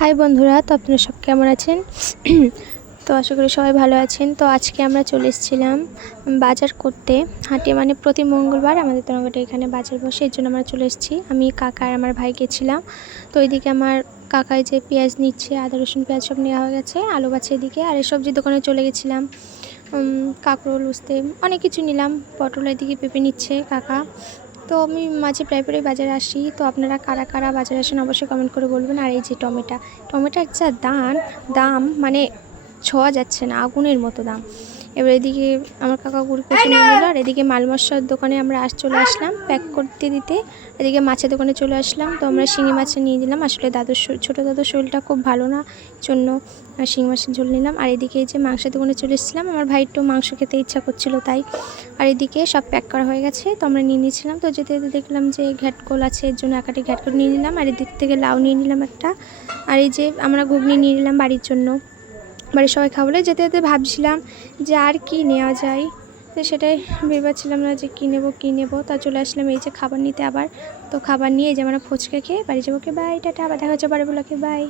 High বন্ধুরা, তো আপনারা সব কেমন আছেন? তো আশা করি সবাই ভালো আছেন। তো আজকে আমরা চলে এসেছিলাম বাজার করতে। হাটে মানে প্রতি মঙ্গলবার আমাদের তরঙ্গাটা এখানে বাজার বসে, এর জন্য আমরা চলে এসেছি। আমি, কাকা আর আমার ভাই গেছিলাম। তো ওইদিকে আমার কাকাই যে পেঁয়াজ নিচ্ছে, আদা রসুন পেঁয়াজ সব নেওয়া হয়ে গেছে, আলু বাছে এদিকে। আর এই সবজি দোকানে চলে গেছিলাম, কাঁকরোল, উস্তে অনেক কিছু নিলাম। পটল এদিকে পেঁপে নিচ্ছে কাকা। তো আমি মাঝে প্রায় বাজারে আসি। তো আপনারা কারা কারা বাজারে আসেন অবশ্যই কমেন্ট করে বলবেন। আর এই যে টমেটোর যা দাম মানে ছোঁয়া যাচ্ছে না, আগুনের মতো দাম। এবার এদিকে আমার কাকা গুড় কচু নিয়ে নিল, আর এদিকে মাল মশলার দোকানে আমরা চলে আসলাম প্যাক করতে দিতে। এদিকে মাছের দোকানে চলে আসলাম। তো আমরা শিঙি মাছ নিয়ে নিলাম। আসলে ছোটো দাদুর শরীরটা খুব ভালো না, জন্য শিঙি মাছের ঝোল নিলাম। আর এদিকে এই যে মাংসের দোকানে চলে এসেছিলাম, আমার ভাই একটু মাংস খেতে ইচ্ছা করছিল তাই। আর এদিকে সব প্যাক করা হয়ে গেছে, তো আমরা নিয়ে নিয়েছিলাম। তো যেতে যেতে দেখলাম যে ঘ্যাটকোল আছে, এর জন্য একাটি ঘ্যাটকোল নিয়ে নিলাম। আর এদিক থেকে লাউ নিয়ে নিলাম একটা। আর এই যে আমরা ঘুগনি নিয়ে নিলাম বাড়ির জন্য, বাড়ির সবাই খাবো বলে। যেতে যেতে ভাবছিলাম যে আর কি নেওয়া যায়, তো সেটাই ভেবেছিলাম না যে কী নেবো। তা চলে আসলাম এই যে খাবার নিতে আবার। তো খাবার নিয়ে এই যে আমরা ফুচকা খেয়ে বাড়ি যাবো। বাই, টাটা, আবার দেখা হচ্ছে পরে, বলোকে বাই।